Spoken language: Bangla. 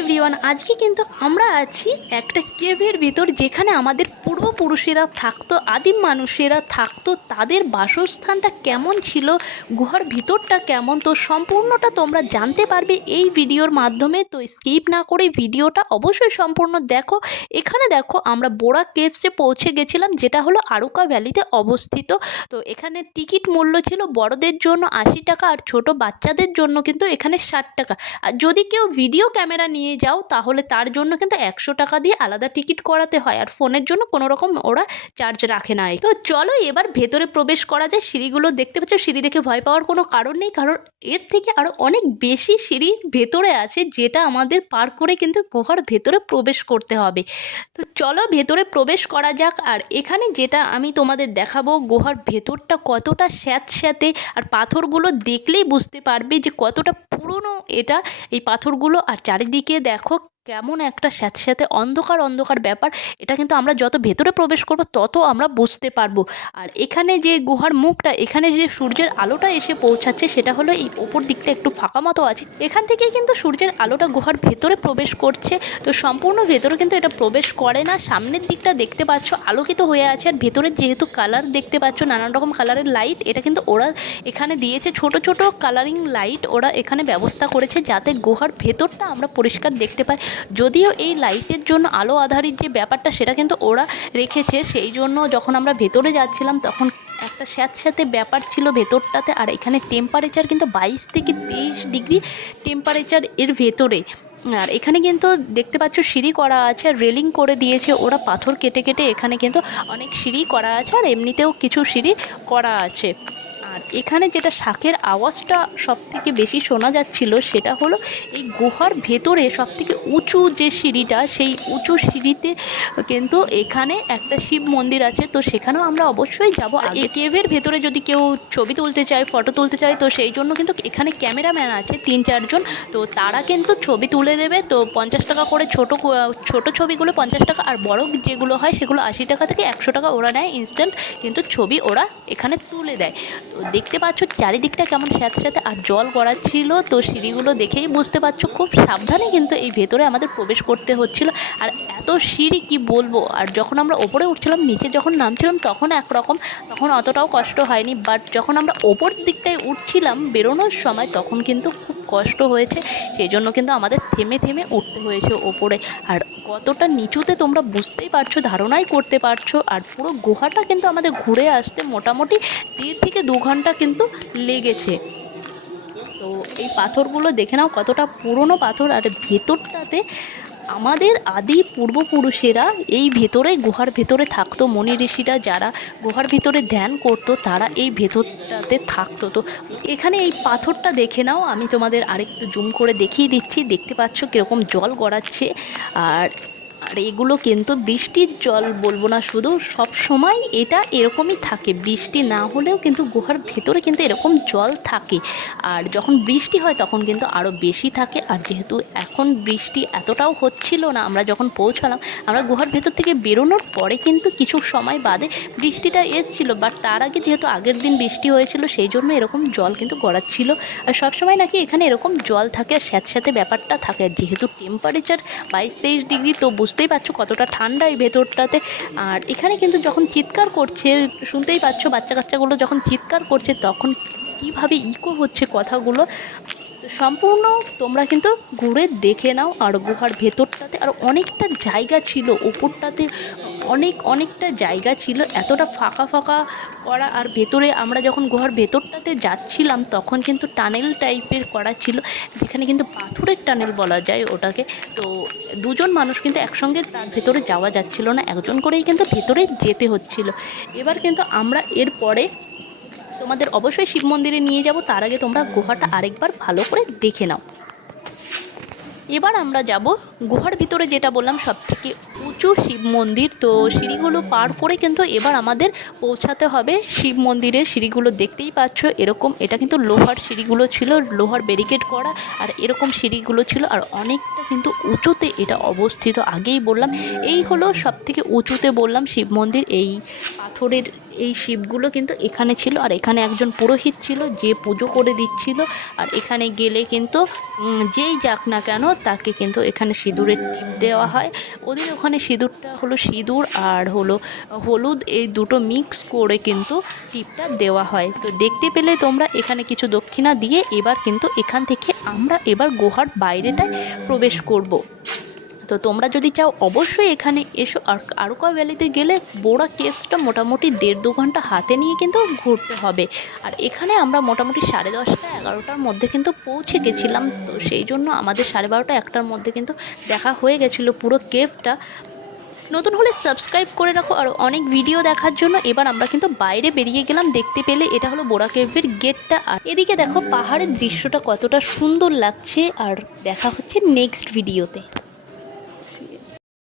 এভরিওয়ান, আজকে কিন্তু আমরা আছি একটা কেভের ভিতর, যেখানে আমাদের পূর্বপুরুষেরা থাকতো, আদিম মানুষেরা থাকতো। তাদের বাসস্থানটা কেমন ছিল, গুহার ভিতরটা কেমন, তো সম্পূর্ণটা তোমরা জানতে পারবে এই ভিডিওর মাধ্যমে। তো স্কিপ না করে ভিডিওটা অবশ্যই সম্পূর্ণ দেখো। এখানে দেখো, আমরা বোরা কেভসে পৌঁছে গেছিলাম, যেটা হলো আরুকা ভ্যালিতে অবস্থিত। তো এখানে টিকিট মূল্য ছিল বড়দের জন্য 80 টাকা, আর ছোট বাচ্চাদের জন্য কিন্তু এখানে 60 টাকা। আর যদি কেউ ভিডিও ক্যামেরা নিয়ে যাও তাহলে তার জন্য কিন্তু 100 টাকা দিয়ে আলাদা টিকিট করাতে হয়, আর ফোনের জন্য কোনো রকম ওরা চার্জ রাখে না। তো চলো এবার ভেতরে প্রবেশ করা যায়। সিঁড়িগুলো দেখতে পাচ্ছ, সিঁড়ি দেখে ভয় পাওয়ার কোনো কারণ নেই, কারণ এর থেকে আরও অনেক বেশি সিঁড়ি ভেতরে আছে, যেটা আমাদের পার করে কিন্তু গুহার ভেতরে প্রবেশ করতে হবে। তো চলো ভেতরে প্রবেশ করা যাক। আর এখানে যেটা আমি তোমাদের দেখাবো, গুহার ভেতরটা কতটা স্যাঁতস্যাঁতে, আর পাথরগুলো দেখলেই বুঝতে পারবে যে কতটা পুরনো এটা, এই পাথরগুলো। আর চারিদিকে দেখো কেমন একটা স্যাঁতস্যাঁতে অন্ধকার অন্ধকার ব্যাপার। এটা কিন্তু আমরা যত ভেতরে প্রবেশ করব তত আমরা বুঝতে পারবো। আর এখানে যে গুহার মুখটা, এখানে যে সূর্যের আলোটা এসে পৌঁছাচ্ছে, সেটা হলো এই ওপর দিকটা একটু ফাঁকা মতো আছে, এখান থেকেই কিন্তু সূর্যের আলোটা গুহার ভেতরে প্রবেশ করছে। তো সম্পূর্ণ ভেতরে কিন্তু এটা প্রবেশ করে না। সামনের দিকটা দেখতে পাচ্ছ আলোকিত হয়ে আছে, আর ভেতরের যেহেতু কালার দেখতে পাচ্ছ নানান রকম কালারের লাইট, এটা কিন্তু ওরা এখানে দিয়েছে ছোট ছোট কালারিং লাইট, ওরা এখানে ব্যবস্থা করেছে যাতে গুহার ভেতরটা আমরা পরিষ্কার দেখতে পাই। যদিও এই লাইটের জন্য আলো আধারির যে ব্যাপারটা, সেটা কিন্তু ওরা রেখেছে, সেই জন্য যখন আমরা ভেতরে যাচ্ছিলাম তখন একটা স্যাঁতস্যাঁতে ব্যাপার ছিল ভেতরটাতে। আর এখানে টেম্পারেচার কিন্তু 22 থেকে 23 ডিগ্রি টেম্পারেচার এর ভেতরে। আর এখানে কিন্তু দেখতে পাচ্ছ সিঁড়ি করা আছে, আর রেলিং করে দিয়েছে ওরা, পাথর কেটে কেটে এখানে কিন্তু অনেক সিঁড়ি করা আছে, আর এমনিতেও কিছু সিঁড়ি করা আছে। আর এখানে যেটা শাঁখের আওয়াজটা সবথেকে বেশি শোনা যাচ্ছিল, সেটা হলো এই গুহার ভেতরে সবথেকে উঁচু যে সিঁড়িটা, সেই উঁচু সিঁড়িতে কিন্তু এখানে একটা শিব মন্দির আছে। তো সেখানেও আমরা অবশ্যই যাব। এই কেভের ভেতরে যদি কেউ ছবি তুলতে চায়, ফটো তুলতে চায়, তো সেই জন্য কিন্তু এখানে ক্যামেরাম্যান আছে 3-4 জন, তো তারা কিন্তু ছবি তুলে দেবে। তো 50 টাকা করে ছোট ছবিগুলো 50 টাকা, আর বড় যেগুলো হয় সেগুলো 80 টাকা থেকে 100 টাকা ওরা নেয়। ইনস্ট্যান্ট কিন্তু ছবি ওরা এখানে তুলে দেয়। তো দেখতে পাচ্ছ চারিদিকটা কেমন স্যাঁতস্যাঁতে, আর জল গড়াচ্ছিল। তো সিঁড়িগুলো দেখেই বুঝতে পারছো খুব সাবধানে কিন্তু এই ভেতরে আমাদের প্রবেশ করতে হচ্ছিল। আর এত সিঁড়ি কি বলবো। আর যখন আমরা ওপরে উঠছিলাম, নিচে যখন নামছিলাম তখন একরকম, তখন অতটাও কষ্ট হয়নি, বাট যখন আমরা ওপর দিকটায় উঠছিলাম বেরোনোর সময়, তখন কিন্তু খুব কষ্ট হয়েছে। সেই জন্য কিন্তু আমাদের থেমে থেমে উঠতে হয়েছে ওপরে। আর কতটা নিচুতে তোমরা বুঝতেই পারছো, ধারণাই করতে পারছো। আর পুরো গুহাটা কিন্তু আমাদের ঘুরে আসতে মোটামুটি 1.5 থেকে 2 ঘন্টা কিন্তু লেগেছে। তো এই পাথরগুলো দেখে নাও কতটা পুরনো পাথর। আর ভেতরটাতে আমাদের আদি পূর্বপুরুষেরা এই ভেতরে, গুহার ভেতরে থাকতো। মনি ঋষিরা যারা গুহার ভিতরে ধ্যান করতো, তারা এই ভেতরটাতে থাকতো। তো এখানে এই পাথরটা দেখে নাও, আমি তোমাদের আরেকটু জুম করে দেখিয়ে দিচ্ছি। দেখতে পাচ্ছ কীরকম জল গড়াচ্ছে। আর আর এগুলো কিন্তু বৃষ্টির জল বলবো না, শুধু সব সময় এটা এরকমই থাকে। বৃষ্টি না হলেও কিন্তু গুহার ভেতরে কিন্তু এরকম জল থাকে। আর যখন বৃষ্টি হয় তখন কিন্তু আরও বেশি থাকে। আর যেহেতু এখন বৃষ্টি এতটাও হচ্ছিল না, আমরা যখন পৌঁছালাম, আমরা গুহার ভেতর থেকে বেরোনোর পরে কিন্তু কিছু সময় বাদে বৃষ্টিটা এসছিল, বাট তার আগে যেহেতু আগের দিন বৃষ্টি হয়েছিল, সেই জন্য এরকম জল কিন্তু গড়াচ্ছিল। আর সবসময় নাকি এখানে এরকম জল থাকে, আর স্যাঁতস্যাঁতে ব্যাপারটা থাকে। আর যেহেতু টেম্পারেচার 22-23 ডিগ্রি, তো বুঝতেই পারছো কতটা ঠান্ডা এই ভেতরটাতে। আর এখানে কিন্তু যখন চিৎকার করছে, শুনতেই পাচ্ছ বাচ্চা কাচ্চাগুলো যখন চিৎকার করছে, তখন কীভাবে ইকো হচ্ছে কথাগুলো। তো সম্পূর্ণ তোমরা কিন্তু ঘুরে দেখে নাও। আর গুহার ভেতরটাতে আর অনেকটা জায়গা ছিল, ওপরটাতে অনেকটা জায়গা ছিল, এতটা ফাঁকা ফাঁকা করা। আর ভেতরে আমরা যখন গুহার ভেতরটাতে যাচ্ছিলাম, তখন কিন্তু টানেল টাইপের করা ছিল, যেখানে কিন্তু পাথরের টানেল বলা যায় ওটাকে। তো 2 জন মানুষ কিন্তু একসঙ্গে তার ভেতরে যাওয়া যাচ্ছিল না, একজন করেই কিন্তু ভেতরে যেতে হচ্ছিল। এবার কিন্তু আমরা এরপরে তোমাদের অবশ্যই শিব মন্দিরে নিয়ে যাব। তার আগে তোমরা গুহাটা আরেকবার ভালো করে দেখে নাও। এবার আমরা যাব গুহার ভিতরে, যেটা বললাম সবথেকে উঁচু শিব মন্দির। তো সিঁড়িগুলো পার করে কিন্তু এবার আমাদের পৌঁছাতে হবে শিব মন্দিরের। সিঁড়িগুলো দেখতেই পাচ্ছ এরকম, এটা কিন্তু লোহার সিঁড়িগুলো ছিল, লোহার ব্যারিকেড করা, আর এরকম সিঁড়িগুলো ছিল। আর অনেকটা কিন্তু উঁচুতে এটা অবস্থিত, আগেই বললাম। এই হলো সবথেকে উঁচুতে বললাম শিব মন্দির। এই পাথরের এই শিবগুলো কিন্তু এখানে ছিল। আর এখানে একজন পুরোহিত ছিল যে পুজো করে দিচ্ছিল। আর এখানে গেলে কিন্তু যেই যাক না কেন তাকে কিন্তু এখানে সিঁদুরের টিপ দেওয়া হয়। ওদের ওখানে সিঁদুরটা হলো সিঁদুর আর হলো হলুদ, এই দুটো মিক্স করে কিন্তু টিপটা দেওয়া হয়। তো দেখতে পেলে তোমরা এখানে কিছু দক্ষিণা দিয়ে এবার কিন্তু এখান থেকে আমরা এবার গুহার বাইরেটায় প্রবেশ করব। তো তোমরা যদি চাও অবশ্যই এখানে এসো। আর আরুকা ভ্যালিতে গেলে বোরা কেভসটা মোটামুটি 1.5-2 ঘন্টা হাতে নিয়ে কিন্তু ঘুরতে হবে। আর এখানে আমরা মোটামুটি 10:30-11টার মধ্যে কিন্তু পৌঁছে গেছিলাম। তো সেই জন্য আমাদের 12:30-1টার মধ্যে কিন্তু দেখা হয়ে গেছিলো পুরো কেভটা। নতুন হলে সাবস্ক্রাইব করে রাখো আর অনেক ভিডিও দেখার জন্য। এবার আমরা কিন্তু বাইরে বেরিয়ে গেলাম। দেখতে পেলে এটা হলো বোরা কেভের গেটটা। আর এদিকে দেখো পাহাড়ের দৃশ্যটা কতটা সুন্দর লাগছে। আর দেখা হচ্ছে নেক্সট ভিডিওতে।